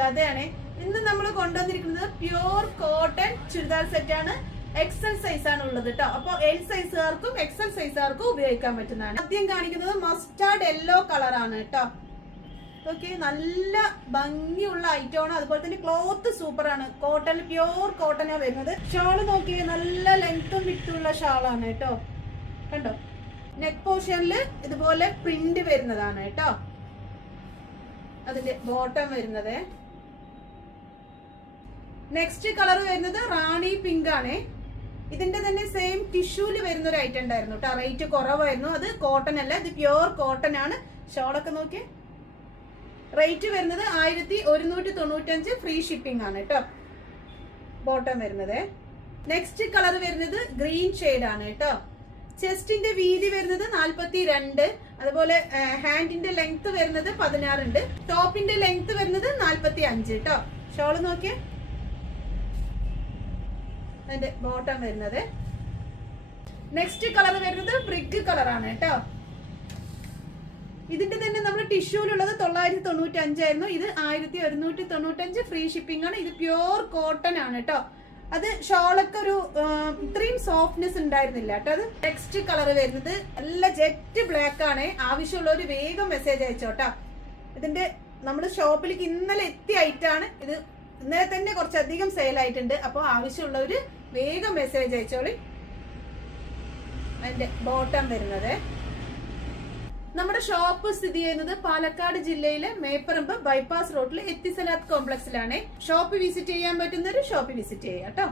മുത്താതെയാണ്. ഇന്ന് നമ്മൾ കൊണ്ടുവന്നിരിക്കുന്നത് പ്യൂർ കോട്ടൺ ചുരിദാർ സെറ്റ് ആണ്. എക്സൽ സൈസ് ആണ് ഉള്ളത് കേട്ടോ. അപ്പൊ എൽ സൈസുകാർക്കും എക്സൽ സൈസുകാർക്കും ഉപയോഗിക്കാൻ പറ്റുന്നതാണ്. ആദ്യം കാണിക്കുന്നത് മസ്റ്റാർഡ് യെല്ലോ കളർ ആണ് കേട്ടോ. ഓക്കെ, നല്ല ഭംഗിയുള്ള ഐറ്റം ആണ്. അതുപോലെ തന്നെ ക്ലോത്ത് സൂപ്പർ ആണ്. കോട്ടൺ, പ്യൂർ കോട്ടനാ വരുന്നത്. ഷാള് നോക്കിയേ, നല്ല ലെങ്ത്തും വിട്ടുള്ള ഷാളാണ് കേട്ടോ. കണ്ടോ, നെക്ക് പോർഷനിൽ ഇതുപോലെ പ്രിന്റ് വരുന്നതാണ് കേട്ടോ. അതിന്റെ ബോട്ടം വരുന്നത്. നെക്സ്റ്റ് കളർ വരുന്നത് റാണി പിങ്ക് ആണ്. ഇതിന്റെ തന്നെ സെയിം ടിഷ്യൂല് വരുന്ന ഒരു ഐറ്റം ഉണ്ടായിരുന്നു കേട്ടോ. റേറ്റ് കുറവായിരുന്നു. അത് കോട്ടൺ അല്ല, ഇത് പ്യൂർ കോട്ടൺ ആണ്. ഷോളൊക്കെ നോക്കിയേ, റേറ്റ് വരുന്നത് 1195, ഫ്രീ ഷിപ്പിംഗ് ആണ് കേട്ടോ. ബോട്ടം വരുന്നത്. നെക്സ്റ്റ് കളർ വരുന്നത് ഗ്രീൻ ഷെയ്ഡ് ആണ് കേട്ടോ. ചെസ്റ്റിന്റെ വീതി വരുന്നത് 42, അതുപോലെ ഹാൻഡിന്റെ ലെങ്ത് വരുന്നത് 16 ഉണ്ട്. ടോപ്പിന്റെ ലെങ്ത് വരുന്നത് 45 കേട്ടോ. ഷോള് നോക്കിയേ, അതിന്റെ ബോട്ടം വരുന്നത്. നെക്സ്റ്റ് കളർ വരുന്നത് ബ്രിക്ക് കളർ ആണ് കേട്ടോ. ഇതിന്റെ തന്നെ നമ്മൾ ടിഷ്യൂലുള്ളത് 995 ആയിരുന്നു. ഇത് 1195, ഫ്രീ ഷിപ്പിംഗ് ആണ്. ഇത് പ്യൂർ കോട്ടൺ ആണ് കേട്ടോ. അത് ഷോളൊക്കെ ഒരു ഇത്രയും സോഫ്റ്റ്നെസ് ഉണ്ടായിരുന്നില്ല കേട്ടോ. അത് നെക്സ്റ്റ് കളർ വരുന്നത് നല്ല ജെറ്റ് ബ്ലാക്ക് ആണ്. ആവശ്യമുള്ളവര് വേഗം മെസ്സേജ് അയച്ചോട്ടോ. ഇതിന്റെ നമ്മുടെ ഷോപ്പിലേക്ക് ഇന്നലെ എത്തിയ ഐറ്റാണ് ഇത്. ഇന്നലെ തന്നെ കുറച്ചധികം സെയിൽ ആയിട്ടുണ്ട്. അപ്പോൾ ആവശ്യമുള്ളവര് വേഗം മെസ്സേജ് അയച്ചോളി. അതിന്റെ ബോട്ടം വരുന്നത്. നമ്മുടെ ഷോപ്പ് സ്ഥിതി ചെയ്യുന്നത് പാലക്കാട് ജില്ലയിലെ മേപ്പറമ്പ് ബൈപ്പാസ് റോഡിൽ എത്തിസലാത്ത് കോംപ്ലക്സിലാണ്. ഷോപ്പ് വിസിറ്റ് ചെയ്യാൻ പറ്റുന്നവര് ഷോപ്പ് വിസിറ്റ് ചെയ്യാം കേട്ടോ.